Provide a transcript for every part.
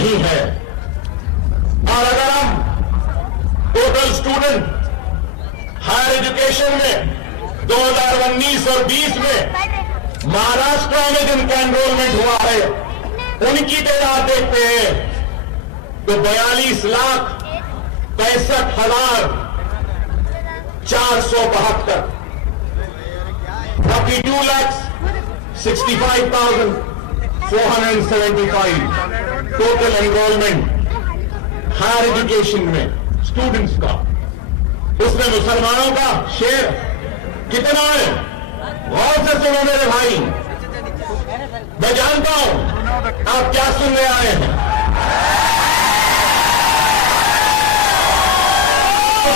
نہیں ہے. اور اگر ہم ٹوٹل اسٹوڈنٹ ہائر ایجوکیشن میں 2019 اور 20 میں مہاراشٹر میں جن کا انرولمنٹ ہوا ہے ان کی تعداد دیکھتے ہیں تو 42,65,472 42,65,475 ٹوٹل انرولمنٹ ہائر ایجوکیشن میں اسٹوڈنٹس کا. اس میں مسلمانوں کا شیئر کتنا ہے؟ غور سے سنو میرے بھائی. میں جانتا ہوں آپ کیا سننے آئے ہیں.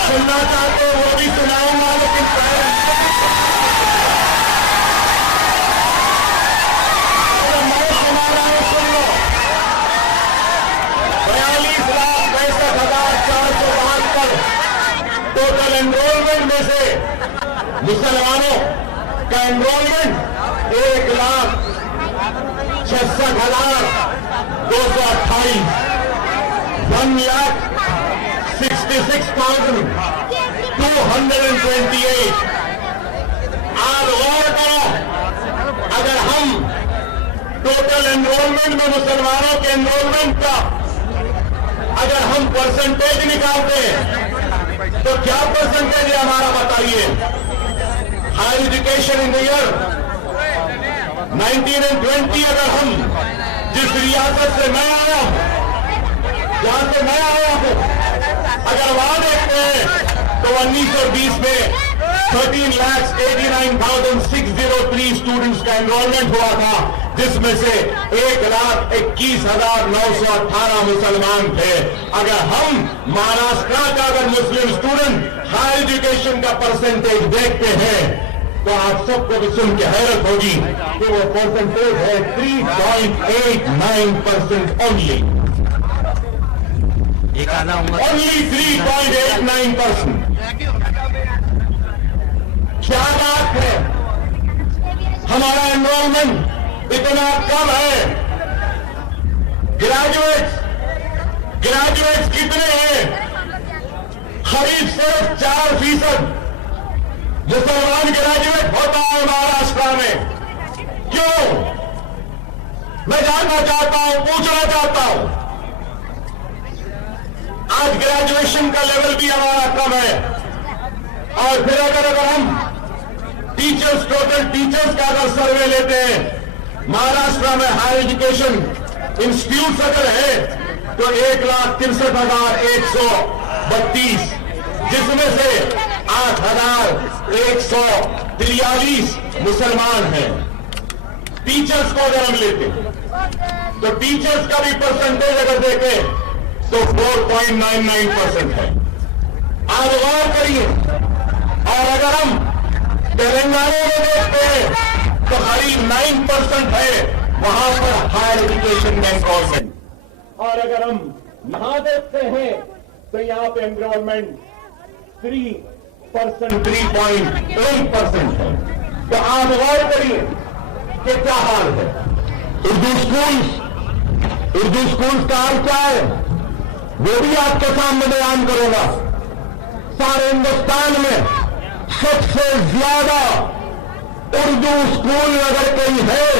سننا چاہتے ہو وہ بھی سناؤں گا لیکن میں سنا رہا ہوں سن لو. 42,65,472 ٹوٹل انرولمنٹ میں سے مسلمانوں کا انرولمنٹ 1,66,228 1,66,228. آپ غور کرو اگر ہم ٹوٹل انرولمنٹ میں مسلمانوں کے انرولمنٹ کا اگر ہم پرسنٹیج نکالتے ہیں تو کیا پرسنٹیج ہے ہمارا بتائیے. Higher education in the year 19 اور 20 اگر ہم جس ریاست سے میں آیا ہوں جہاں سے میں آیا ہوں اگر وہاں دیکھتے ہیں تو 19 اور 20 میں 13,89,603 اسٹوڈنٹس کا انرولمنٹ ہوا تھا جس میں سے 1,21,918 مسلمان تھے. اگر ہم مہاراشٹر کا اگر مسلم اسٹوڈنٹ ہائر ایجوکیشن کا پرسنٹیج دیکھتے ہیں تو آپ سب کو بھی سن کے حیرت ہوگی کہ وہ پرسنٹیج ہے 3.89% اونلی. Only 3.89%. کیا بات ہے؟ ہمارا انرولمنٹ اتنا کم ہے. گریجویٹس کتنے ہیں؟ قریب صرف 4% مسلمان گریجویٹ ہوتا ہے مہاراشٹر میں. کیوں؟ میں جاننا چاہتا ہوں, پوچھنا چاہتا ہوں. آج گریجویشن کا لیول بھی ہمارا کم ہے. اور پھر اگر ہم ٹیچرز ٹوٹل ٹیچرز کا اگر سروے لیتے ہیں مہاراشٹر میں ہائر ایجوکیشن انسٹیٹیوٹس اگر ہے تو 1,63,132 جس میں سے 8,143 مسلمان ہیں. ٹیچرز کو اگر ہم لیتے ہیں تو ٹیچرز کا بھی پرسنٹیج اگر دیکھیں تو 4.99% ہے. آپ غور کریے. اور اگر ہم تلنگانہ میں دیکھتے ہیں تو قریب 9% ہے وہاں پر ہائر ایجوکیشن میں انرولمنٹ. اور اگر ہم یہاں دیکھتے ہیں تو یہاں پہ انرولمنٹ 3.8% ہے. تو آپ غور کریے کہ کیا حال ہے. اردو اسکولز کا حال کیا ہے وہ بھی آپ کے سامنے بیان کروں گا. سارے ہندوستان میں سب سے زیادہ اردو اسکول اگر کوئی ہے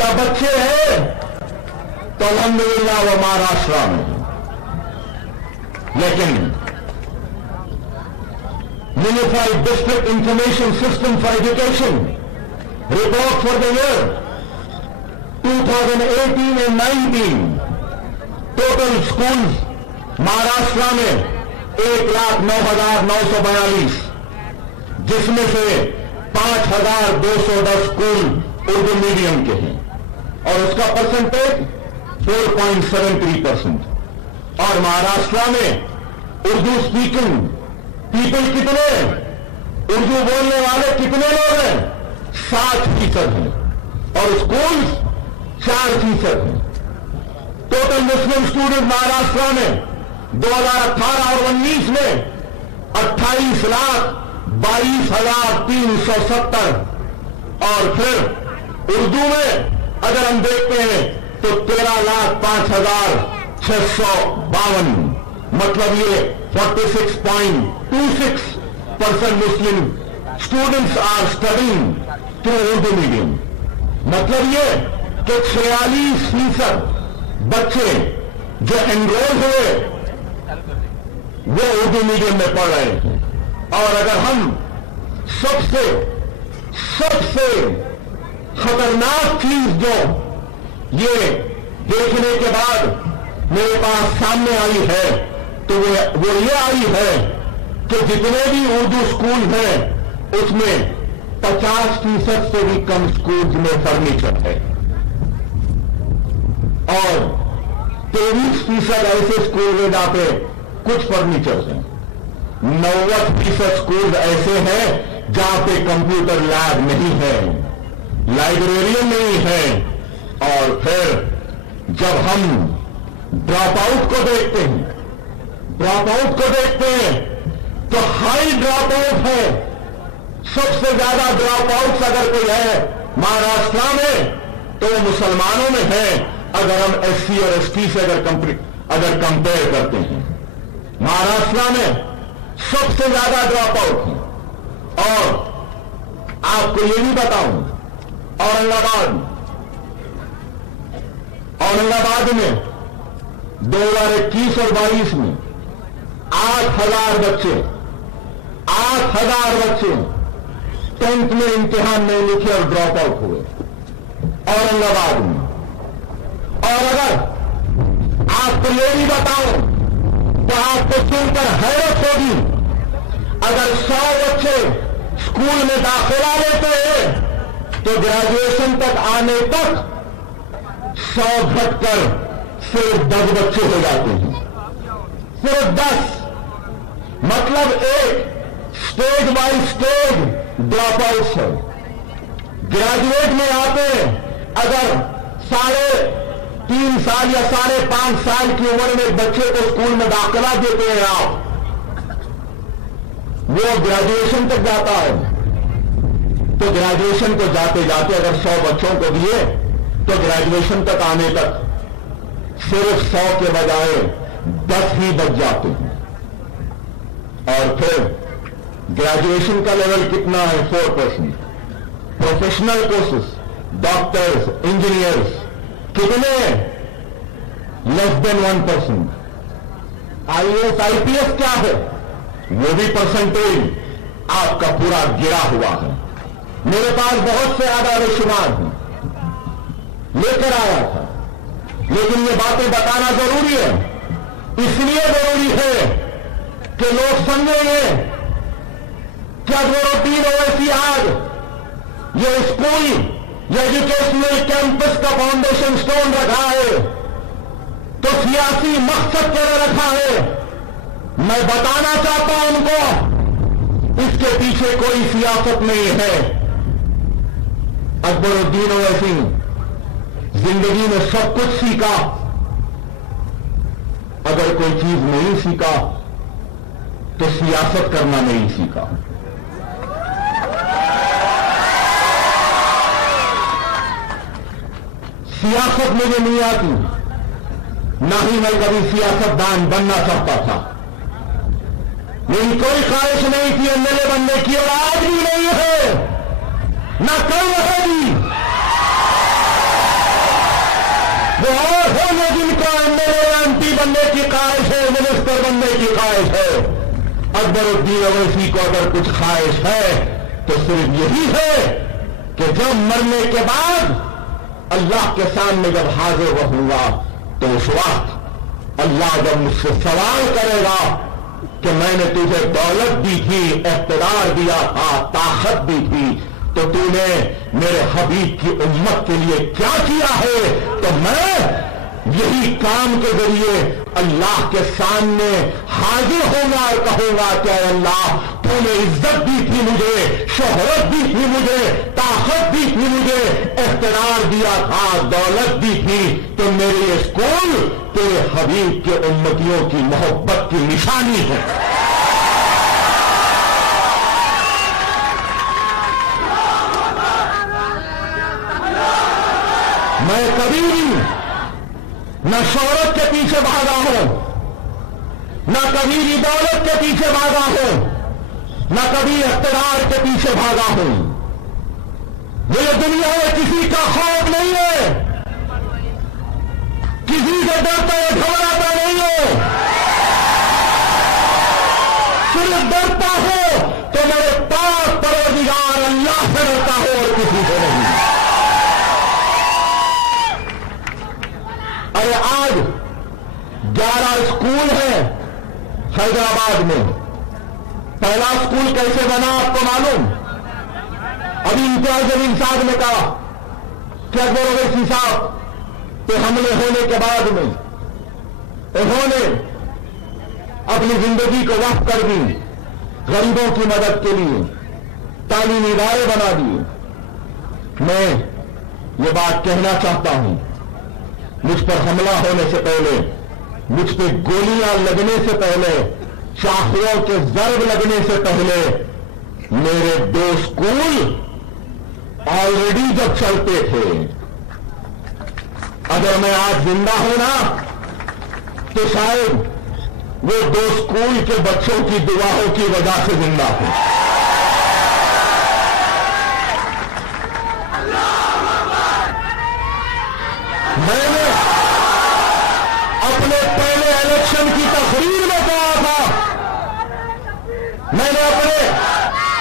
یا بچے ہیں تو الحمدللہ وہ مہاراشٹر میں. لیکن unified district information system for education report for the year 2018 and 19 total schools Maharashtra میں 1,09,942 جس میں سے 5,210 اسکول اردو میڈیم کے ہیں اور اس کا پرسنٹیج 4.73%. اور مہاراشٹر میں اردو اسپیکنگ پیپل کتنے ہیں؟ اردو بولنے والے کتنے لوگ ہیں؟ 60% ہیں اور اسکولز 4% ہیں. ٹوٹل مسلم اسٹوڈنٹ مہاراشٹر میں 2018 اور 19 میں 28,22,370 اور پھر اردو میں اگر ہم دیکھتے ہیں تو 13,05,652, मतलब ये 46.26% मुस्लिम students are studying through Urdu medium. मतलब ये कि 46% बच्चे जो एनरोल हुए वो उर्दू मीडियम में पढ़ रहे हैं। और अगर हम सबसे खतरनाक चीज जो ये देखने के बाद मेरे पास सामने आई है तो वो ये आई है कि जितने भी उर्दू स्कूल हैं उसमें 50% से भी कम स्कूल में फर्नीचर है और 23% ऐसे स्कूल में जहां पे कुछ फर्नीचर हैं। 90% स्कूल ऐसे हैं जहां पे कंप्यूटर लैब नहीं है, लाइब्रेरियन नहीं है। और फिर जब हम ड्रॉप आउट को देखते हैं तो हाई ड्रॉप आउट है। सबसे ज्यादा ड्रॉप आउट अगर कोई है महाराष्ट्र में तो वो मुसलमानों में है। अगर हम SC और ST से अगर कंपेयर करते हैं, महाराष्ट्र में सबसे ज्यादा ड्रॉप आउट है। और आपको ये भी बताऊं, औरंगाबाद में 2021 और 22 में 8,000 बच्चे 10th में इम्तिहान नहीं लिखे और ड्रॉप आउट हुए औरंगाबाद में। और अगर आपको ये भी बताऊं तो आपको सुनकर हैरत होगी, अगर 100 बच्चे स्कूल में दाखिला लेते हैं तो ग्रेजुएशन तक आने तक 100 घटकर सिर्फ 10 बच्चे हो जाते हैं। सिर्फ 10, मतलब एक stage by stage drop out है। ग्रेजुएट में आते अगर 3.5 साल या 5.5 साल की उम्र में बच्चे को स्कूल में दाखिला देते हैं आप, वो ग्रेजुएशन तक जाता है। तो ग्रेजुएशन को जाते जाते अगर 100 बच्चों को दिए तो ग्रेजुएशन तक आने तक सिर्फ 100 के बजाय 10 ही बच जाते हैं। और फिर ग्रेजुएशन का लेवल कितना है? 4%। प्रोफेशनल कोर्सेस, डॉक्टर्स, इंजीनियर्स कितने? Less than 1%। IAS IPS क्या है? वो भी परसेंटेज आपका पूरा गिरा हुआ है। मेरे पास बहुत से आधार शुमार हैं, लेकर आया था, लेकिन ये बातें बताना जरूरी है। इसलिए जरूरी है कि लोग समझेंगे कि अकबरुद्दीन ओवैसी आज ये स्कूल, ये एजुकेशनल कैंपस का फाउंडेशन स्टोन रखा है तो सियासी मकसद के लिए रखा है। मैं बताना चाहता हूं उनको, इसके पीछे कोई सियासत नहीं है। अकबरुद्दीन ओवैसी जिंदगी में सब कुछ सीखा, अगर कोई चीज नहीं सीखा तो सियासत करना नहीं सीखा। सियासत मुझे नहीं आती, ना ही मैं कभी सियासतदान बनना चाहता था। मेरी कोई ख्वाहिश नहीं थी MLA बनने की, और आज भी नहीं है, ना कल रहेगी। वो और होंगे जिनको MLA या MP बनने की ख्वाहिश है, मिनिस्टर बनने की ख्वाहिश है। अकबरुद्दीन ओवैसी को अगर कुछ ख्वाहिश है तो सिर्फ यही है कि जब मरने के बाद अल्लाह के सामने जब हाजिर रहूंगा तो उस वक्त अल्लाह जब मुझसे सवाल करेगा कि मैंने तुझे दौलत दी थी, इख्तिदार दिया था, ताकत दी थी, तो तूने मेरे हबीब की उम्मत के लिए क्या किया है, तो मैं यही काम के जरिए अल्लाह के सामने हाजिर होगा और कहूंगा कि अल्लाह तूने इज्जत दी थी मुझे, शोहरत दी थी मुझे, ताकत दी थी मुझे, इख्तिदार दिया था, दौलत दी थी, तो मेरे ये स्कूल तेरे हबीब के उम्मतियों की मोहब्बत की निशानी है। मैं कभी भी نہ شہرت کے پیچھے بھاگا ہوں، نہ کبھی بھی دولت کے پیچھے بھاگا ہوں، نہ کبھی اقتدار کے پیچھے بھاگا ہوں۔ مجھے دنیا میں کسی کا خوف نہیں ہے، کسی سے ڈرتا ہے گھبراتا نہیں ہوں، صرف ڈرتا ہوں تو میرے پاک پروردگار اللہ سے ڈرتا ہوں اور کسی سے نہیں۔ ارے آج 11 اسکول ہیں حیدرآباد میں۔ پہلا اسکول کیسے بنا آپ کو معلوم؟ ابھی امتیاز جلیل صاحب نے کہا کہ اکبر اویسی صاحب پہ حملے ہونے کے بعد میں انہوں نے اپنی زندگی کو وقف کر دی غریبوں کی مدد کے لیے، تعلیمی ادارے بنا دیے۔ میں یہ بات کہنا چاہتا ہوں، مجھ پر حملہ ہونے سے پہلے، مجھ پہ گولیاں لگنے سے پہلے، چاقوؤں کے ضرب لگنے سے پہلے میرے 2 اسکول آلریڈی جب چلتے تھے۔ اگر میں آج زندہ ہوں نا تو شاید وہ 2 اسکول کے بچوں کی دعاؤں کی وجہ سے زندہ ہوں۔ میں نے اپنے پہلے الیکشن کی تقریر میں کہا تھا، میں نے اپنے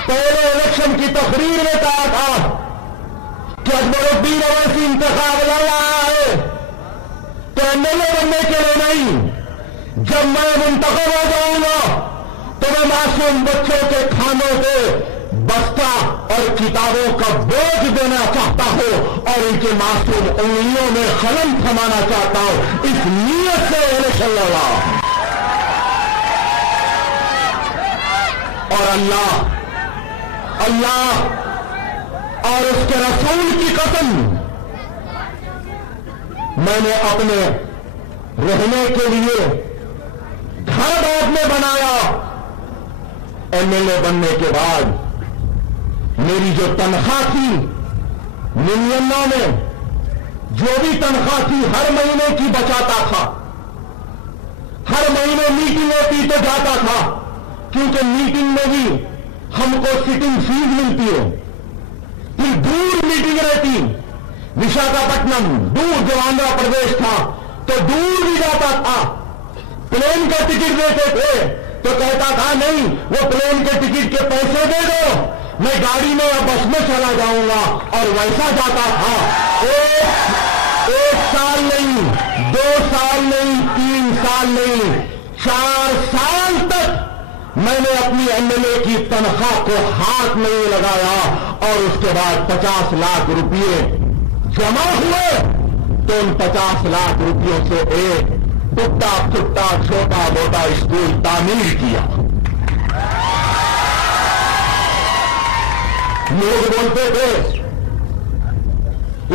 پہلے الیکشن کی تقریر میں کہا تھا کہ اکبر الدین اویسی انتخاب لڑ رہا ہے تو ایم ایل اے بننے کے لیے نہیں، جب میں منتخب ہو جاؤں گا تو میں معصوم بچوں کے کھانوں کو بستہ اور کتابوں کا بوجھ دینا چاہتا ہوں اور ان کے معصوم انگلیوں میں قلم تھمانا چاہتا ہوں، اس نیت سے الیکشن لڑا۔ اور اللہ اور اس کے رسول کی قسم، میں نے اپنے رہنے کے لیے گھر بعد میں بنایا۔ ایم ایل اے بننے کے بعد میری جو تنخواہ تھی ملینوں میں، جو بھی تنخواہ تھی ہر مہینے کی بچاتا تھا، ہر مہینے میٹنگ ہوتی تو جاتا تھا، کیونکہ میٹنگ میں بھی ہم کو سٹنگ فیس ملتی ہے۔ پھر دور میٹنگ رہتی، وشاکھاپٹنم دور جو آندھرا پردیش تھا تو دور بھی جاتا تھا، پلین کا ٹکٹ دیتے تھے تو کہتا تھا نہیں وہ پلین کے ٹکٹ کے پیسے دے دو، میں گاڑی میں یا بس میں چلا جاؤں گا، اور ویسا جاتا تھا۔ ایک سال نہیں، 2 سال نہیں، 3 سال نہیں، 4 سال تک میں نے اپنی ایم ایل اے کی تنخواہ کو ہاتھ نہیں لگایا، اور اس کے بعد 50 لاکھ روپئے جمع ہوئے تو ان 50 لاکھ روپیوں سے ایک ٹوٹا پھوٹا چھوٹا موٹا اسکول تعمیر کیا۔ لوگ بولتے تھے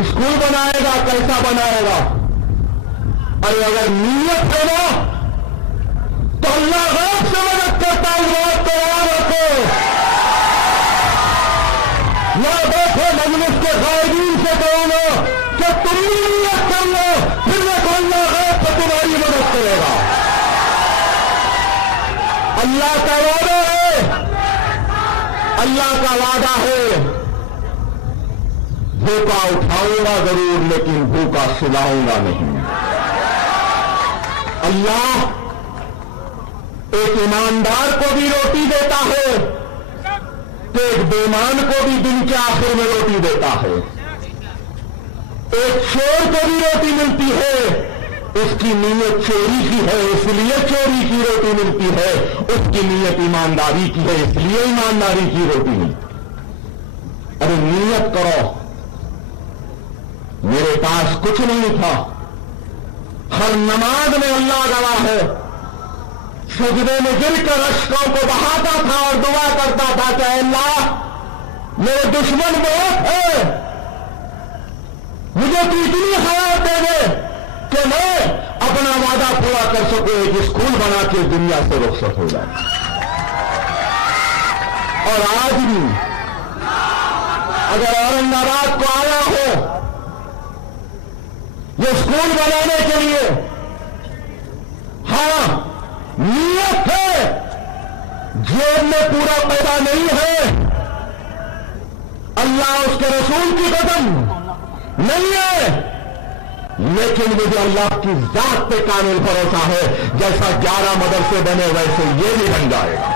اسکول بنائے گا، کیسا بنائے گا؟ ارے اگر نیت ہے نا تو اللہ غیب سے مدد کرتا ہے، اس بات کو یاد رکھو۔ میں بیٹھے مجلس کے قائدین سے کہوں گا کہ تم بھی نیت کر لو، پھر دیکھو اللہ غیب سے تمہاری مدد کرے گا۔ اللہ کا وعدہ ہے، اللہ کا وعدہ ہے، بھوکا اٹھاؤں گا ضرور لیکن بھوکا سلاؤں گا نہیں۔ اللہ ایک ایماندار کو بھی روٹی دیتا ہے تو ایک بےمان کو بھی دن کے آخر میں روٹی دیتا ہے۔ ایک چور کو بھی روٹی ملتی ہے، اس کی نیت چوری کی ہے اس لیے چوری کی روٹی ملتی ہے، اس کی نیت ایمانداری کی ہے اس لیے ایمانداری کی روٹی ملتی۔ ارے نیت کرو۔ میرے پاس کچھ نہیں تھا، ہر نماز میں اللہ گواہ ہے سجدے میں گر کر اشکوں کو بہاتا تھا اور دعا کرتا تھا کہ اے اللہ میرے دشمن بہت ہے، مجھے تو اتنی حیات دے دے کہ میں اپنا وعدہ پورا کر سکوں، ایک اسکول بنا کے دنیا سے رخصت ہو جائے۔ اور آج بھی اگر اورنگ آباد کو آیا ہو یہ اسکول بنانے کے لیے जेब में पूरा पैदा नहीं है, अल्लाह उसके रसूल की कसम नहीं है, लेकिन मुझे अल्लाह की जात पे कामिल भरोसा है, जैसा 11 मदरसे बने वैसे ये भी बन जाएगा,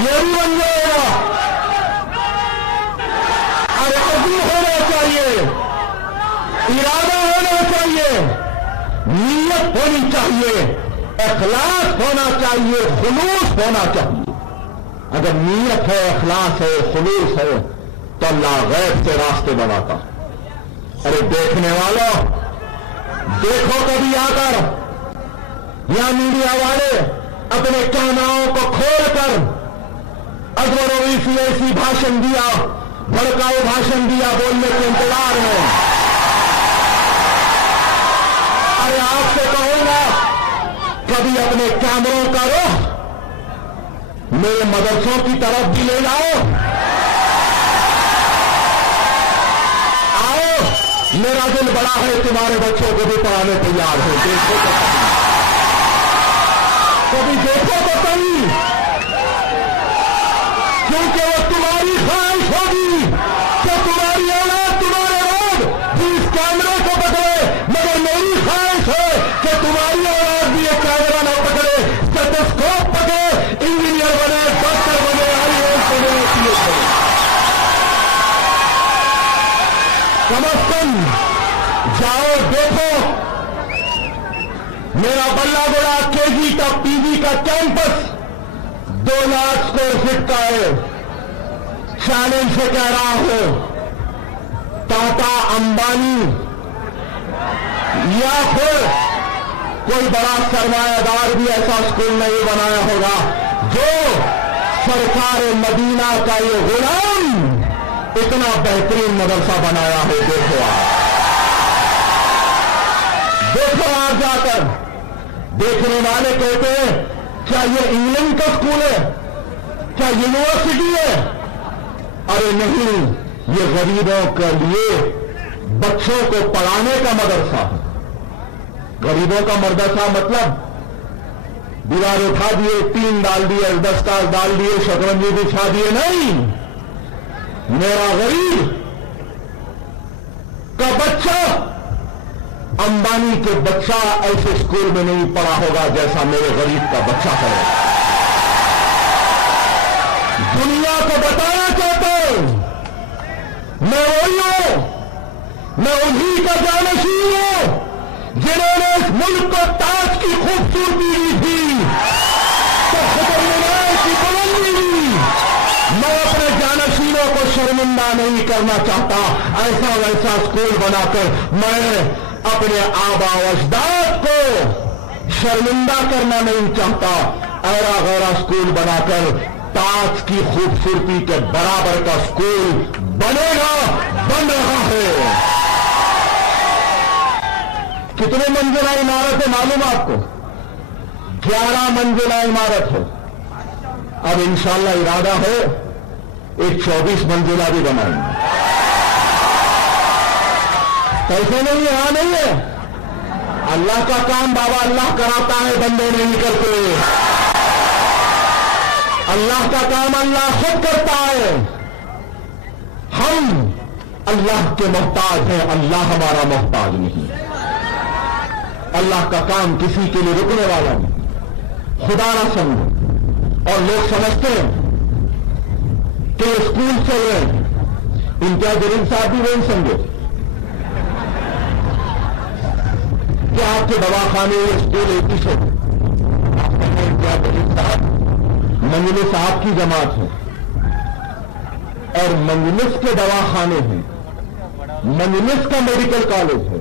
ये भी बन जाएगा। अरे अज़्म होना चाहिए, इरादा होना चाहिए, नीयत होनी चाहिए, इखलास होना चाहिए, खुलूस होना चाहिए। अगर नीयत है, इखलास है, खुलूस है तो अल्लाह गैब से रास्ते बनाता। अरे देखने वालों, देखो कभी आकर या मीडिया वाले अपने कैमराओं को खोलकर अजवर ओवैसी ऐसी भाषण दिया, भड़काऊ भाषण दिया, बोलने के इंतजार में। अरे आपसे कहूंगा कभी अपने कैमरों का रुख मेरे मदरसों की तरफ भी ले जाओ। आओ, मेरा दिल बड़ा है, तुम्हारे बच्चों को भी पढ़ाने तैयार हो। देखो तो कभी देखो तो सही, क्योंकि वो तुम्हारी ख्वाहिश होगी कि तुम्हारी औलाद, तुम्हारे लोग भी इस कैमरे को पकड़े, मगर मेरी ख्वाहिश है कि तुम्हारी औलाद भी ये कैमरा न पकड़े, स्टेथोस्कोप पकड़े, इंजीनियर बने, डॉक्टर बने, आईएएस बने, पीएस बने। कम अज कम जाओ देखो, मेरा बल्लागुड़ा केजी का पीजी का कैंपस 2 लाख स्क्वायर फीट का है। चैलेंज से कह रहा हूं, टाटा, अंबानी या फिर कोई बड़ा सरमायादार भी ऐसा स्कूल नहीं बनाया होगा जो सरकार मदीना का ये गुलाम इतना बेहतरीन मदरसा बनाया हो। देखो आप जाकर, देखने वाले कहते हैं क्या ये इंग्लैंड का स्कूल है, क्या यूनिवर्सिटी है? अरे नहीं, ये गरीबों के लिए बच्चों को पढ़ाने का मदरसा है। गरीबों का मदरसा मतलब दीवार उठा दिए, टीन डाल दिए, 10 तार डाल दिए, शतरंजी बिछा दिए, नहीं। मेरा गरीब का बच्चा, अंबानी के बच्चा ऐसे स्कूल में नहीं पढ़ा होगा जैसा मेरे गरीब का बच्चा पढ़ेगा। दुनिया को बताना चाहता हूं, मैं वही हूं, मैं उन्हीं का जानशीन हूं जिन्होंने इस मुल्क को ताज की खूबसूरती दी थी, तो खुतब मीनार की बुलंदी दी। मैं अपने जानशीनों को शर्मिंदा नहीं करना चाहता। ऐसा वैसा स्कूल बनाकर मैं अपने आबा अजदाद को शर्मिंदा करना नहीं चाहता। ऐरा गैरा स्कूल बनाकर ताज की खूबसूरती के बराबर का स्कूल बनेगा, बन रहा है। कितने मंजिला इमारत है मालूम आपको? 11 मंजिला इमारत है। अब इंशाअल्लाह इरादा है एक 24 मंजिला भी बनाएंगे। कैसे नहीं, यहां नहीं है। अल्लाह का काम बाबा अल्लाह कराता है, बंदे नहीं करते। अल्लाह का काम अल्लाह खुद करता है। हम अल्लाह के मोहताज हैं, अल्लाह हमारा मोहताज नहीं। अल्लाह का काम किसी के लिए रुकने वाला नहीं। खुदा ना समझो। और लोग समझते हैं कि स्कूल चल रहे हैं, इम्तियाज जलील साहब भी वही समझो कि आपके दवाखाने स्कूल एक ही से इम्तियाज जलील साहब मंजलिस साहब की जमात है और मंजलिस के दवाखाने हैं, मंजलिस का मेडिकल कॉलेज है,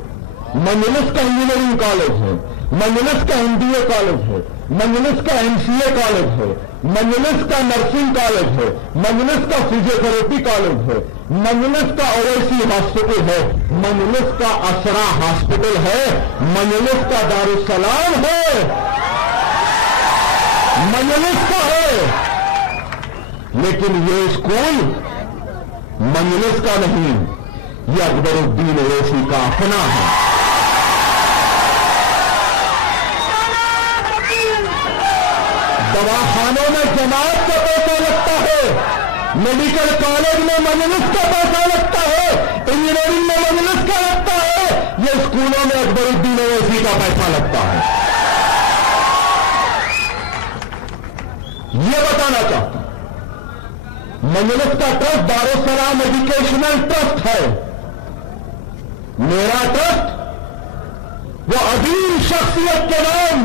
मंजलिस का इंजीनियरिंग कॉलेज है, मंजलिस का एमबीए कॉलेज है, मंजलिस का एमसीए कॉलेज है, मंजलिस का नर्सिंग कॉलेज है, मंजलिस का फिजियोथेरेपी कॉलेज है, मंजलिस का ओवैसी हॉस्पिटल है, मंजलिस का असरा हॉस्पिटल है, मंजलिस का दारुसलाम है, मंजलिस का है। लेकिन ये स्कूल मंजलिस का नहीं, ये अकबरुद्दीन ओवैसी का अपना है। दवाखानों में जमात का पैसा लगता है, मेडिकल कॉलेज में मजलिस का पैसा लगता है, इंजीनियरिंग में मजलिस का लगता है, ये स्कूलों में अकबरुद्दीन ओवैसी का पैसा लगता है। ये बताना चाहता हूं, मजलिस का ट्रस्ट दारुस्सलाम एजुकेशनल ट्रस्ट है। मेरा ट्रस्ट वो अजीम शख्सियत के नाम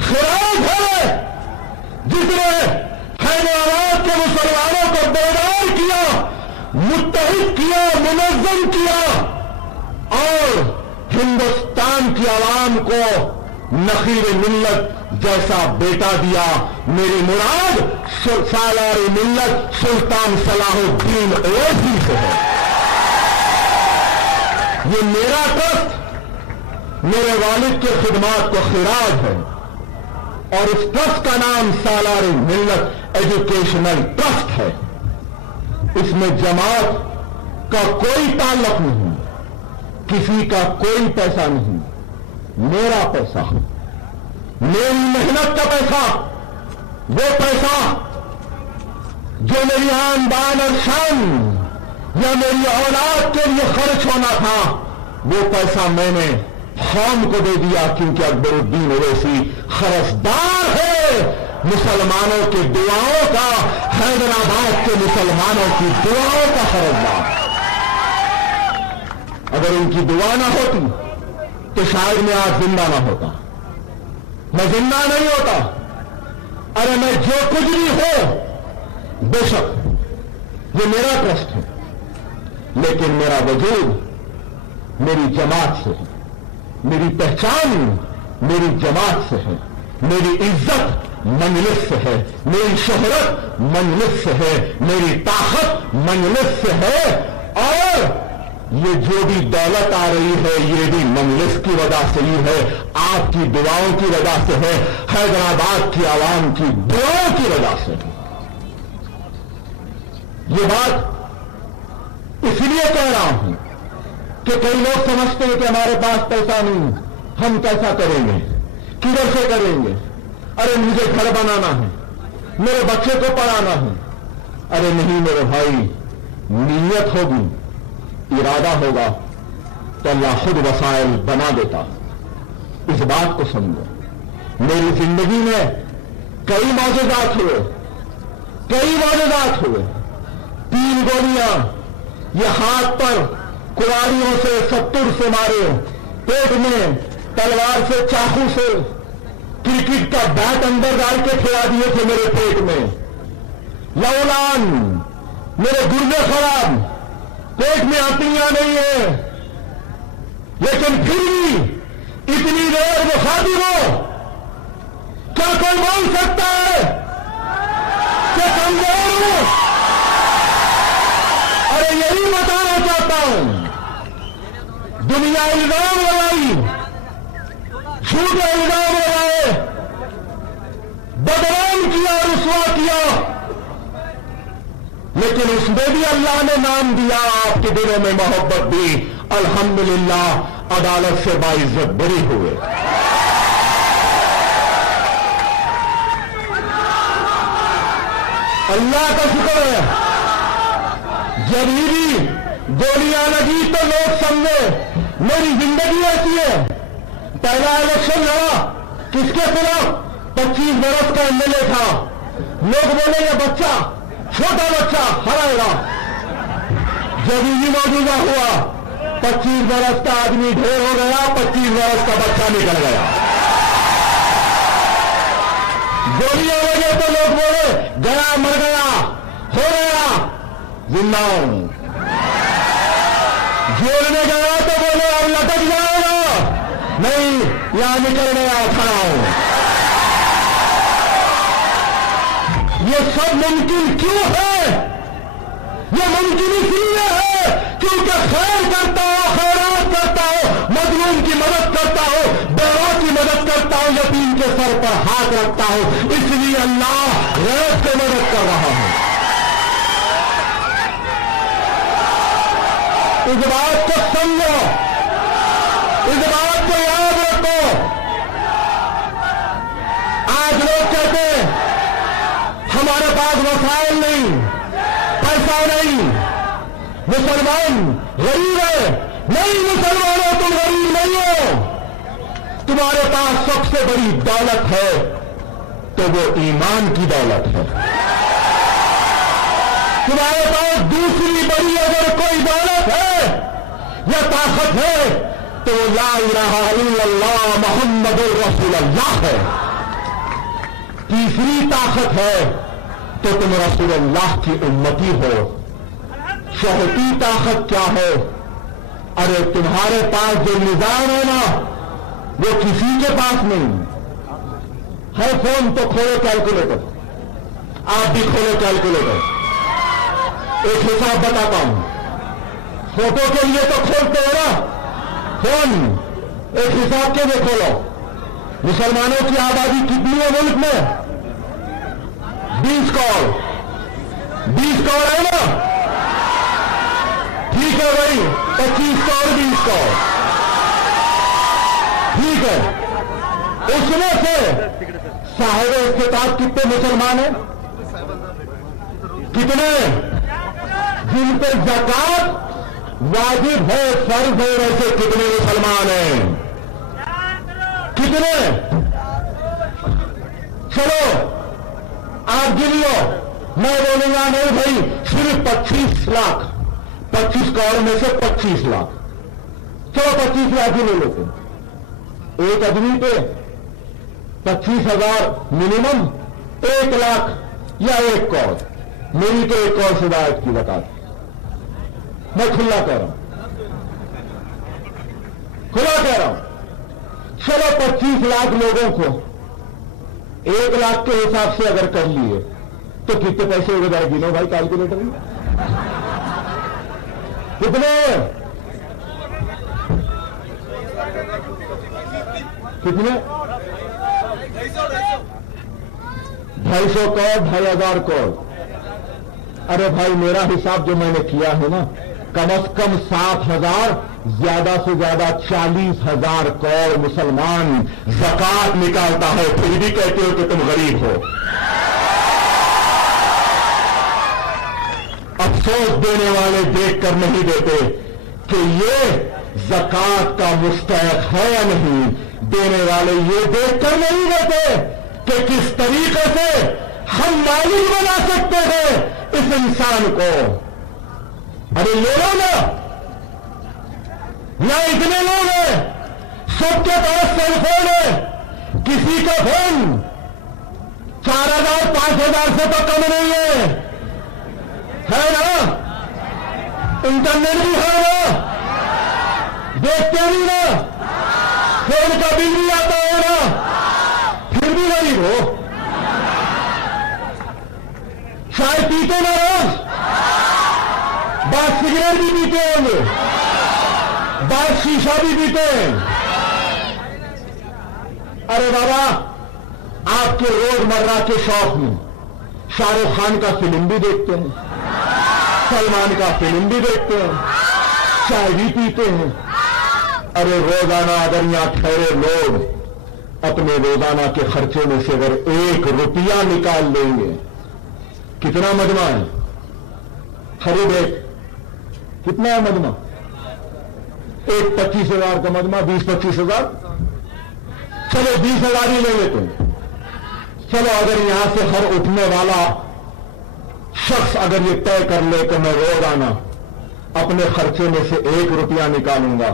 खिराज है, जिसने हैदराबाद के मुसलमानों को बेदार किया, मुत्तहिद किया, मुनज़्ज़म किया और हिंदुस्तान की आवाम को नखीर मिल्लत जैसा बेटा दिया। मेरी मुराद सालार मिल्लत सुल्तान सलाहुद्दीन ओवैसी से है। ये मेरा ट्रस्ट मेरे वालिद के खिदमात को खिराज है और इस ट्रस्ट का नाम सालार मिल्लत एजुकेशनल ट्रस्ट है। इसमें जमात का कोई ताल्लुक नहीं, किसी का कोई पैसा नहीं, मेरा पैसा, मेरी मेहनत का पैसा, वो पैसा जो मेरी आन बान और शान या मेरी औलाद के लिए खर्च होना था, वो पैसा मैंने कौम को दे दिया, क्योंकि अकबरुद्दीन ओवैसी खरसदार है मुसलमानों की दुआओं का, हैदराबाद के मुसलमानों की दुआओं का खरसदार। अगर उनकी दुआ ना होती तो शायद मैं आज जिंदा ना होता, मैं जिंदा नहीं होता। अरे मैं जो कुछ भी हो, बेशक ये मेरा ट्रस्ट है, लेकिन मेरा वजूद मेरी जमात से है, मेरी पहचान मेरी जमात से है, मेरी इज्जत मजलिस से है, मेरी शोहरत मजलिस से है, मेरी ताकत मजलिस से है और ये जो भी दौलत आ रही है ये भी मजलिस की वजह से ही है, आपकी दुआओं की वजह से है, हैदराबाद की आवाम की दुआओं की वजह से है। ये बात इसलिए कह रहा हूं कि कई लोग समझते हैं कि हमारे पास पैसा नहीं, हम कैसा करेंगे, किधर से करेंगे, अरे मुझे घर बनाना है, मेरे बच्चे को पढ़ाना है। अरे नहीं मेरे भाई, नीयत होगी, इरादा होगा तो अल्लाह खुद वसाइल बना देता। इस बात को समझो। मेरी जिंदगी में कई मौजूदात हुए, कई मौजूदात हुए। 3 गोलियां ये हाथ पर कुरारियों से, सत्तुर से मारे, पेट में तलवार से, चाकू से, क्रिकेट का बैट अंदर डाल के खिला दिए थे मेरे पेट में, लौलान, मेरे गुर्दे खराब, पेट में हड्डियां नहीं है, लेकिन फिर भी इतनी देर वो शादी हो, क्या कोई बोल सकता है कि कमजोर हूं? अरे यही बताना चाहता हूं, दुनिया इल्जाम लगाई, झूठे इल्जाम लगाए, बदनाम किया, रुसवा किया, लेकिन उसमें भी अल्लाह ने नाम दिया, आपके दिलों में मोहब्बत दी। अल्हम्दुलिल्लाह, अदालत से बाइज्जत बरी हुए। अल्लाह का शुक्र है, जरूरी गोलियां लगी तो लोग समझे मेरी जिंदगी ऐसी है। पहला इलेक्शन लड़ा, किसके खिलाफ? 25 बरस का एमएलए था, लोग बोले ये बच्चा, छोटा बच्चा हराएगा। जब ये मौजूदा हुआ, 25 बरस का आदमी ढेर हो गया, 25 बरस का बच्चा निकल गया। गोलियां लगे तो लोग बोले गया, मर गया, हो गया, जिंदा हूं। जेल में गया तो बोले अब लटक जाएगा, नहीं, यहां निकल गया, खड़ा हूं। ये सब मुमकिन क्यों है? ये मुमकिन इसलिए है क्योंकि खैर करता हो, खैरात करता हो, मजलूम की मदद करता हो, बेवा की मदद करता हो, यतीम के सर पर हाथ रखता हो, इसलिए अल्लाह गैर से मदद कर रहा है। इस बात को समझो, इस बात को याद रखो। आज लोग कहते हैं हमारे पास वसाइल नहीं, पैसा नहीं, मुसलमान गरीब है। नहीं मुसलमानों, तुम गरीब नहीं हो, तुम्हारे पास सबसे बड़ी दौलत है तो वो ईमान की दौलत है। तुम्हारे पास दूसरी बड़ी अगर कोई दौलत है या ताकत है तो ला इलाहा इल्लल्लाह मुहम्मदुर रसूलुल्लाह है। तीसरी ताकत है तो तुम रसूलुल्लाह की उम्मती हो। चौथी ताकत क्या है? अरे तुम्हारे पास जो निजाम है ना वो किसी के पास नहीं है। फोन तो खोलो कैलकुलेटर, आप भी खोलो कैलकुलेटर। एक हिसाब बताता हूं, फोटो के लिए तो खोलते हो ना फोन, एक हिसाब के लिए खोलो। मुसलमानों की आबादी कितनी है मुल्क में? 20 करोड़। 20 करोड़ है ना? ठीक है भाई, 25 करोड़ 20 करोड़, ठीक है। उसमें से साहिब इस्तिताअत कितने मुसलमान हैं? कितने? जिन पे ज़कात वाजिब है, फर्ज है, वैसे कितने मुसलमान हैं? कितने? चलो आप गिन लो, मैं बोलूंगा नहीं भाई सिर्फ 25 लाख। 25 करोड़ में से 25 लाख, चलो 25 लाख ही ले लेते। एक आदमी पे 25,000 मिनिमम, 1 लाख या 1 करोड़। मेरी तो 1 करोड़ से दायत की ज़कात, मैं खुला कह रहा हूं, खुला कह रहा हूं। चलो 25 लाख लोगों को 1 लाख के हिसाब से अगर कर लिए तो कितने पैसे हो जाए? गिनो भाई कैलकुलेटर में, कितने? कितने? 250 करोड़, 2,500 करोड़। अरे भाई मेरा हिसाब जो मैंने किया है ना, कम से कम 7,000, ज्यादा से ज्यादा 40,000 करोड़ मुसलमान ज़कात निकालता है, फिर भी कहते हो कि तुम गरीब हो। अफसोस देने वाले देखकर नहीं देते कि ये ज़कात का मुस्तहक है या नहीं। देने वाले ये देखकर नहीं देते कि किस तरीके से हम मालिक बना सकते हैं इस इंसान को। अरे ले लो ना, या इतने लोग हैं सबके पास सेल फोन है, किसी का फोन 4,000 5,000 से तो कम नहीं है ना? इंटरनेट भी है ना? देखते नहीं ना? फोन का बिल भी आता है ना? फिर भी गरीब हो। चाय पीते ना रोज, बाद सिगरेट भी पीते होंगे, बाद शीशा भी पीते हैं। अरे बाबा, आपके रोजमर्रा के शौक में शाहरुख खान का फिल्म भी देखते हैं, सलमान का फिल्म भी देखते हैं, चाय भी पीते हैं। अरे रोजाना अगर यहां ठहरे लोग अपने रोजाना के खर्चे में से अगर 1 रुपया निकाल लेंगे, कितना मजमा है? खरीद एक कितना है मजमा? एक 25,000 का मजमा, 20-25,000। चलो 20,000 ही ले लेते हैं। चलो अगर यहां से हर उठने वाला शख्स अगर ये तय कर ले कि मैं रोजाना अपने खर्चे में से 1 रुपया निकालूंगा,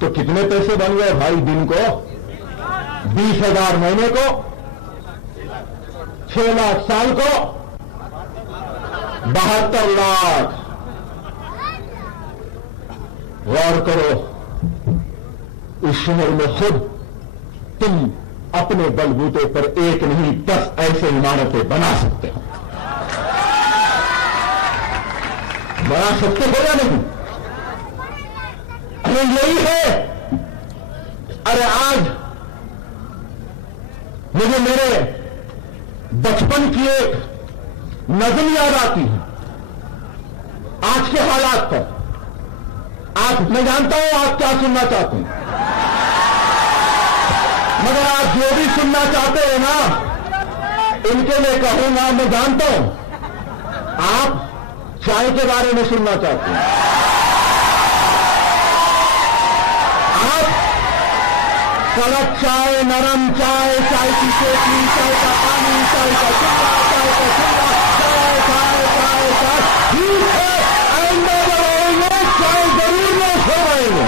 तो कितने पैसे बन गए भाई? दिन को 20,000, महीने को 6 लाख, साल को 72 लाख। गौर करो, इस शहर में खुद तुम अपने बलबूते पर 1 नहीं 10 ऐसे इमारतें बना सकते हो। बना सकते हो या नहीं? अरे यही है। अरे आज मुझे मेरे बचपन की एक नज़म याद आती है आज के हालात पर। आज मैं जानता हूं आप क्या सुनना चाहते हैं, मगर आप जो भी सुनना चाहते हैं ना, ان کے لیے کہوں گا، میں جانتا ہوں آپ چائے کے بارے میں سننا چاہتے ہیں، آپ کڑک چائے، نرم چائے، چائے کی کیتلی، چائے کا پانی، چائے کا چلہ، چائے کا چلہ، چائے چائے چائے چائے، ٹھیک ہے آئندہ جب آئیں گے چائے ضرور نہ چھوڑیں گے۔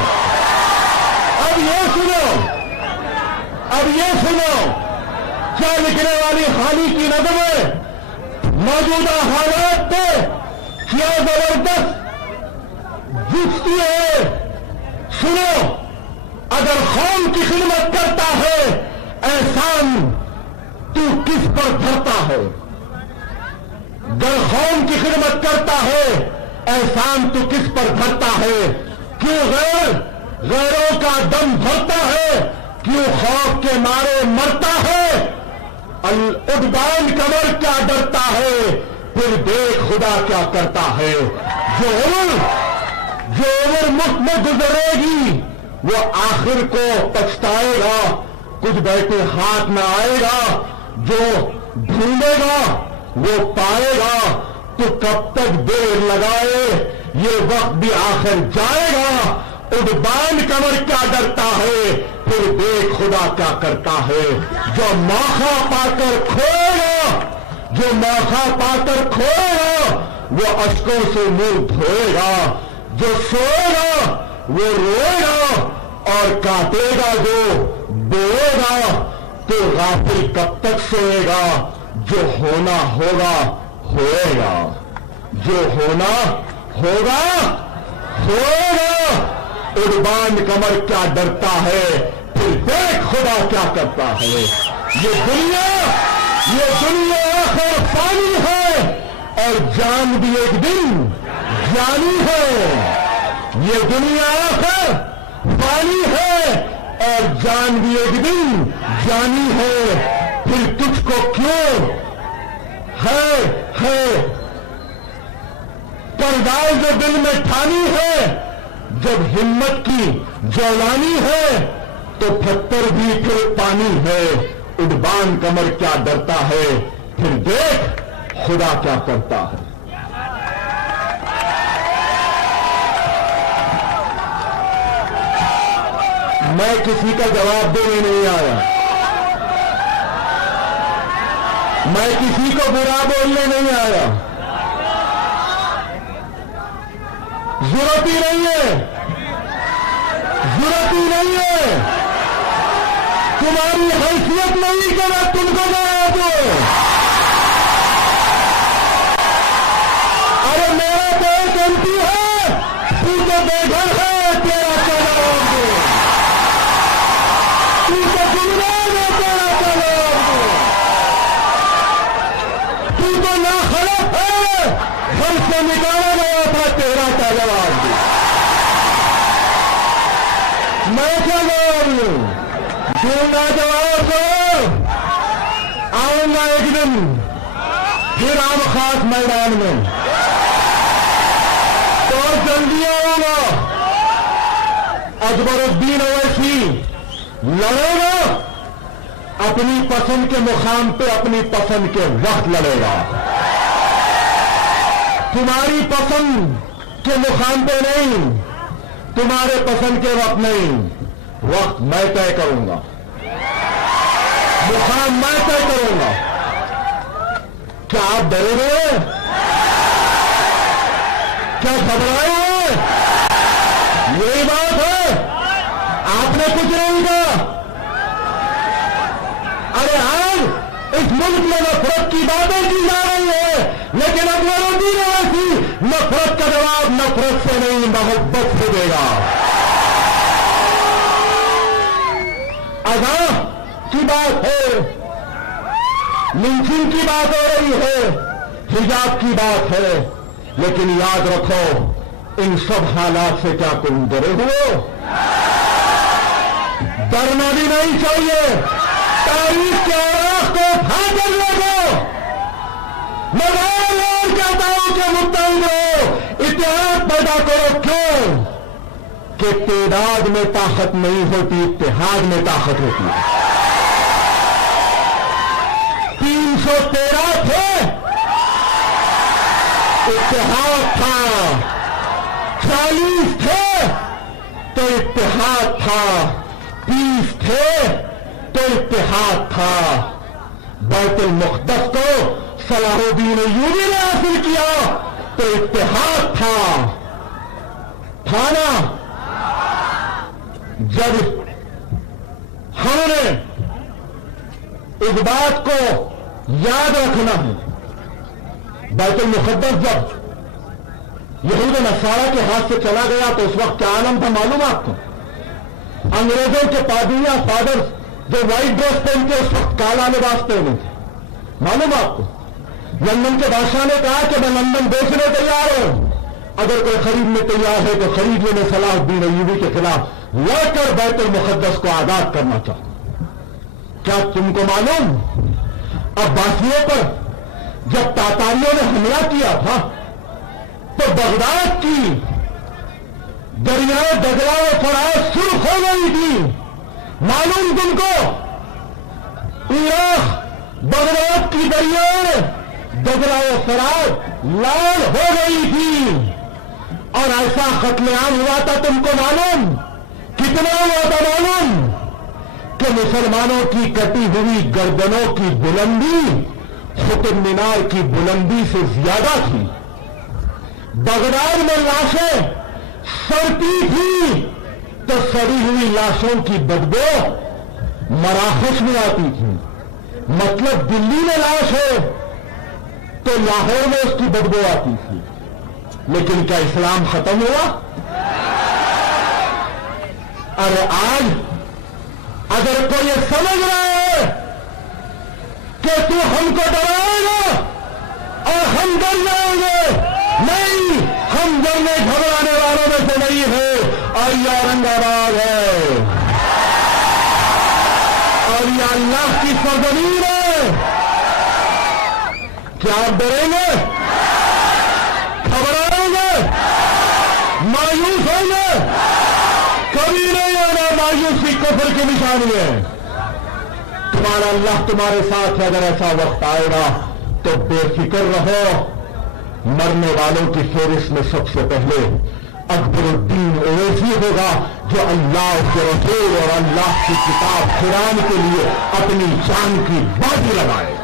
اب یہ سنو کیا لکھنے والی حالی کی نظم ہے، موجودہ حالات پہ کیا زبردست جستی ہے۔ سنو، اگر قوم کی خدمت کرتا ہے احسان تو کس پر دھرتا ہے؟ اگر قوم کی خدمت کرتا ہے احسان تو کس پر دھرتا ہے؟ کیوں غیروں کا دم بھرتا ہے؟ کیوں خوف کے مارے مرتا ہے؟ الادبان کمر کیا ڈرتا ہے؟ پھر دیکھ خدا کیا کرتا ہے۔ جو عمر مفت میں گزرے گی وہ آخر کو پچھتائے گا، کچھ بیٹھے ہاتھ نہ آئے گا۔ جو ڈھونڈے گا وہ پائے گا، تو کب تک دیر لگائے یہ وقت بھی آخر جائے گا۔ ادبان کمر کیا ڈرتا ہے؟ پھر دیکھ خدا کیا کرتا ہے۔ جو موقع پا کر کھوئے گا، جو موقع پا کر کھوئے گا وہ اشکوں سے منہ دھوئے گا۔ جو سوئے گا وہ روئے گا اور کاٹے گا جو بوئے گا۔ تو غافل کب تک سوئے گا؟ جو ہونا ہوگا ہوئے گا، جو ہونا ہوگا ہوئے گا۔ ادبان کمر کیا ڈرتا ہے؟ پھر دیکھ خدا کیا کرتا ہے۔ یہ دنیا آخر فانی ہے اور جان بھی ایک دن جانی ہے۔ یہ دنیا آخر فانی ہے اور جان بھی ایک دن جانی ہے۔ پھر تجھ کو کیوں ہے پرداز جو دل میں ٹھانی ہے؟ جب ہمت کی جولانی ہے تو پتھر بھی پھر پانی ہے۔ ادبان کمر کیا ڈرتا ہے؟ پھر دیکھ خدا کیا کرتا ہے۔ میں کسی کا جواب دینے نہیں آیا، میں کسی کو برا بولنے نہیں آیا، ضرورت ہی نہیں ہے، تمہاری حیثیت نہیں کہ میں تم کو جواب دوں۔ ارے میرا تو ایک غلطی ہے، تو تو بے گھر ہے، تیرا کیا جواب دوں؟ تو تو گمراہ ہے، تیرا کیا جواب دوں؟ تو تو ناخلف ہے، گھر سے نکالا گیا تھا، تیرا کیا جواب دوں؟ میں کیا جواب دوں؟ دوں گا جواب دو، آؤں گا ایک دن پھر عام خاص میدان میں، تو جلدی آؤں گا۔ اکبر الدین اویسی لڑے گا اپنی پسند کے مقام پہ، اپنی پسند کے وقت لڑے گا، تمہاری پسند کے مقام پہ نہیں، تمہارے پسند کے وقت نہیں۔ وقت میں طے کروں گا، مقام میں طے کروں گا۔ کیا آپ ڈرے ہوئے؟ کیا گھبرائے ہوئے؟ یہی بات ہے، آپ نے کچھ نہیں کہا۔ ارے آج اس ملک میں نفرت کی باتیں کی جا رہی ہے، لیکن اکبر الدین اویسی نفرت کا جواب نفرت سے نہیں، محبت سے دے گا۔ اذان کی بات ہے، لنچنگ کی بات ہو رہی ہے، حجاب کی بات ہے، لیکن یاد رکھو ان سب حالات سے کیا تم ڈرے ہوئے؟ ڈرنا بھی نہیں چاہیے۔ تاریخ کے اوراق کو اٹھا کر لوگو، میں بار کہتا ہوں کہ متحد رہو، اتحاد پیدا کرو۔ کیوں کہ تعداد میں طاقت نہیں ہوتی، اتحاد میں طاقت ہوتی ہے۔ 300 113 تھے اتحاد تھا, 40 تھے تو اتحاد تھا, 30 تھے تو اتحاد تھا. بیت المقدس کو صلاح الدین ایوبی نے حاصل کیا تو اتحاد تھا نا. جب ہم نے اس بات کو یاد رکھنا ہے, بیت المقدس جب یہود و نصارہ کے ہاتھ سے چلا گیا تو اس وقت کیا عالم تھا معلوم آپ کو؟ انگریزوں کے پادریاں فادر جو وائٹ ڈریس پہن کے اس وقت کالا لباس پہنے تھے, معلوم آپ کو؟ لندن کے بادشاہ نے کہا کہ میں لندن بیچنے تیار ہوں, اگر کوئی خریدنے تیار ہے تو خرید لے. میں صلاح الدین ایوبی کے خلاف لڑ کر بیت المقدس کو آزاد کرنا چاہتا ہوں. کیا تم کو معلوم عباسیوں پر جب تاتاریوں نے حملہ کیا تھا تو بغداد کی دریائے دجلہ و فرات سرخ ہو گئی تھی؟ معلوم تم کو؟ عراق بغداد کی دریائے دجلہ و فرات لال ہو گئی تھی, اور ایسا قتل عام ہوا تھا تم کو معلوم؟ کتنا ہوا تھا معلوم؟ کہ مسلمانوں کی کٹی ہوئی گردنوں کی بلندی قطب مینار کی بلندی سے زیادہ تھی. بغداد میں لاشیں سڑتی تھی تو سڑی ہوئی لاشوں کی بدبو مراکش میں آتی تھی. مطلب دلی میں لاش ہے تو لاہور میں اس کی بدبو آتی تھی. لیکن کیا اسلام ختم ہوا؟ ارے آج اگر کوئی یہ سمجھ رہا ہے کہ تو ہم کو ڈرائے گا اور ہم ڈر جائیں گے, نہیں, ہم ڈرنے گھبرانے والوں میں سے نہیں ہے. اور یہ اورنگ آباد ہے اور یہ اللہ کی سرزمین ہے. کیا آپ ڈریں گے, گھبرائیں گے, مایوس ہوں گے؟ کبھی نہیں ہونا. مایوسی کفر کی نشانی ہے. تمہارا اللہ تمہارے ساتھ ہے. اگر ایسا وقت آئے گا تو بے فکر رہو. مرنے والوں کی فہرست میں سب سے پہلے اکبر الدین اویسی ہوگا, جو اللہ کے رسول اور اللہ کی کتاب قرآن کے لیے اپنی جان کی بازی لگائے.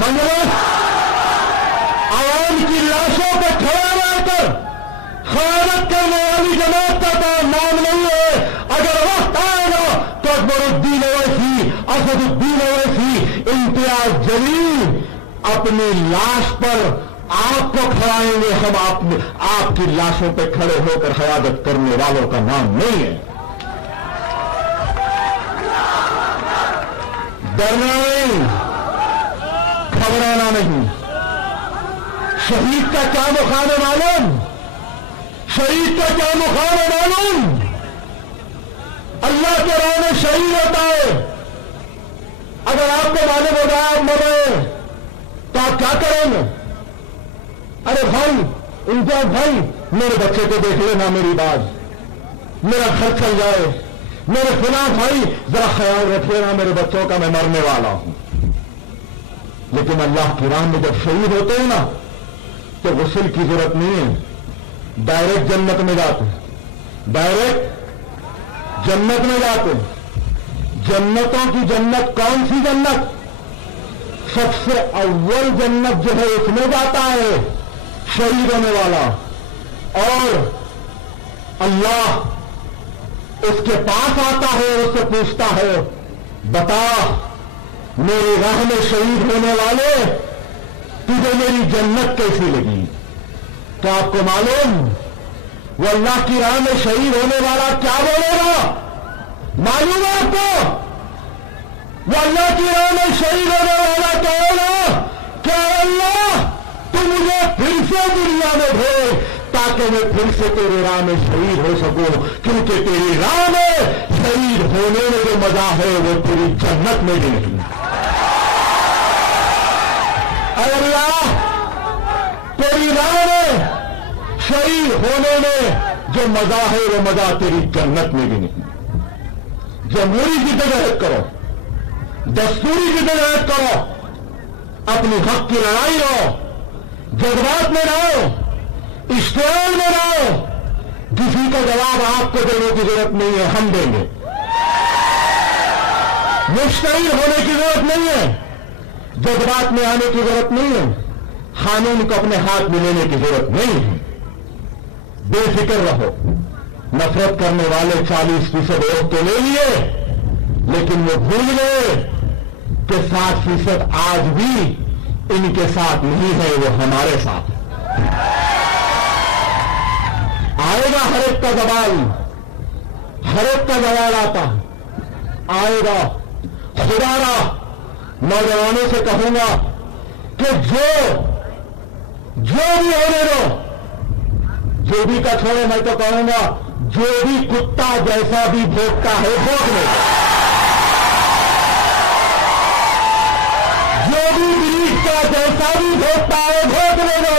مجلس عوام کی لاشوں پہ کھڑا رہ کر خیانت کرنے والی جماعت کا نام نہیں ہے. اگر وقت آئے گا تو اکبر الدین اویسی, اسد الدین اویسی, امتیاز جلیل اپنی لاش پر آپ کو کھڑائیں گے. ہم آپ کی لاشوں پہ کھڑے ہو کر قیادت کرنے والوں کا نام نہیں ہے. ڈرنا نہیں, گھبرانا نہیں. شہید کا کیا مقام ہے معلوم؟ شہید کا کیا مقام ہے معلوم؟ اللہ کے راہ میں شہید ہوتا ہے. اگر آپ کو معلوم ہو جائے آپ مرے تو آپ کیا کریں گے؟ ارے بھائی, امتیاز بھائی, میرے بچے کو دیکھ لینا, میری بات, میرا گھر چل جائے. میرے فلاں بھائی ذرا خیال رکھ لینا میرے بچوں کا, میں مرنے والا ہوں. لیکن اللہ کی راہ میں جب شہید ہوتے ہیں نا تو غسل کی ضرورت نہیں ہے, ڈائریکٹ جنت میں جاتے ہیں. ڈائریکٹ جنت میں جاتے ہیں. جنتوں کی جنت کون سی جنت؟ سب سے اول جنت جو ہے اس میں جاتا ہے شہید ہونے والا. اور اللہ اس کے پاس آتا ہے, اس سے پوچھتا ہے, بتا میری راہ میں شہید ہونے والے تجھے میری جنت کیسی لگی؟ تو آپ کو معلوم وہ اللہ کی راہ میں شہید ہونے والا کیا بولے گا؟ معلوم ہے آپ کو؟ وہ اللہ کی راہ میں شہید ہونے والا کہے گا کہ اللہ تو مجھے پھر سے دنیا میں بھیج تاکہ میں پھر سے تیرے راہ میں شہید ہو سکوں, کیونکہ تیری راہ میں شہید ہونے میں جو مزہ ہے وہ تیری جنت میں بھی نہیں. اے اللہ, تیری راہ میں شہید ہونے میں جو مزہ ہے وہ مزہ تیری جنت میں بھی نہیں. जमहूरी जद्दोजहद करो, दस्तूरी जद्दोजहद करो, अपनी हक की लड़ाई लो, जज्बात में रहो, इश्तिहार में रहो। किसी का जवाब आपको देने की जरूरत नहीं है, हम देंगे। मुश्तइल होने की जरूरत नहीं है, जज्बात में आने की जरूरत नहीं है, कानून को अपने हाथ में लेने की जरूरत नहीं है। बेफिक्र रहो। नफरत करने वाले 40% वोट तो ले लिए, लेकिन वो भूल गए कि 60% आज भी इनके साथ नहीं है, वो हमारे साथ है। आएगा हर एक का सवाल, हर एक का सवाल आता है, आएगा। खुदारा नौजवानों से कहूंगा कि जो भी होने दो, जो भी का छोड़े, मैं तो कहूंगा जो भी कुत्ता जैसा भी भोंकता है भोंक ले, जो भी ब्रीड का जैसा भी भोंकता है भोंक ले दो।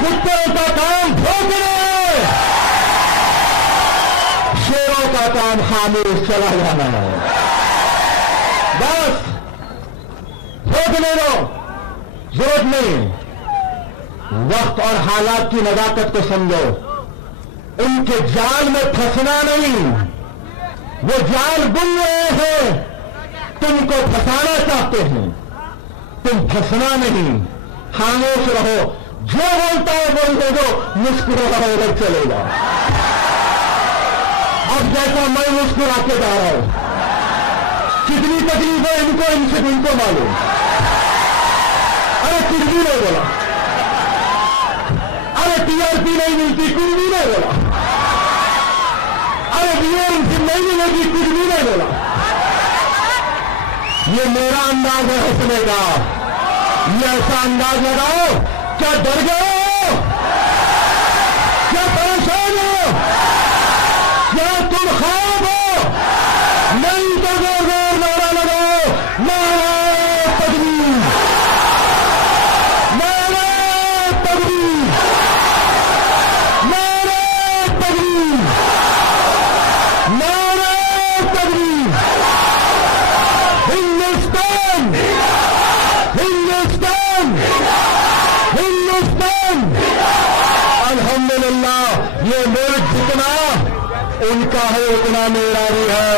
कुत्तों का काम भोंकने, शेरों का काम खामोश चला जाना है। बस भोंकने दो, जरूरत नहीं। वक्त और हालात की नजाकत को समझो, उनके जाल में फंसना नहीं। वो जाल बुन रहे हैं, तुमको फंसाना चाहते हैं, तुम फंसना नहीं। खामोश रहो, जो बोलता है बोलने दो, मुस्कुरा उधर चलेगा। अब जैसा मैं मुस्कुरा के जा रहा हूं, कितनी तकलीफ है इनको मालूम। अरे कुछ भी नहीं बोला, अरे टीआरपी नहीं मिलती, कुछ भी नहीं बोला, अरे व्यूअरशिप नहीं मिलेगी, कुछ भी नहीं बोला। ये मेरा अंदाज है हंसने का। ये ऐसा अंदाज लगाओ, क्या डर गए हो, क्या परेशान हो, क्या तुम खाब हो? नहीं तो जोर जोर नारा लगाओ, नारा तकबीर, नारा तकबीर, नारा तकबीर, नारा तकबीर। हिंदुस्तान, हिंदुस्तान, हिंदुस्तान। अल्हम्दुलिल्लाह ये मुल्क जितना उनका है उतना मेरा भी है।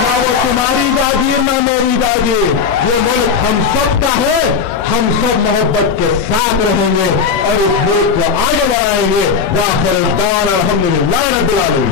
ना वो तुम्हारी जागीर ना मेरी जागीर, ये मुल्क हम सब का है। हम सब मोहब्बत के साथ रहेंगे और इस मुल्क को आगे बढ़ाएंगे। वाखिर दान अल्हम्दुलिल्लाह रब्बिल आलमीन।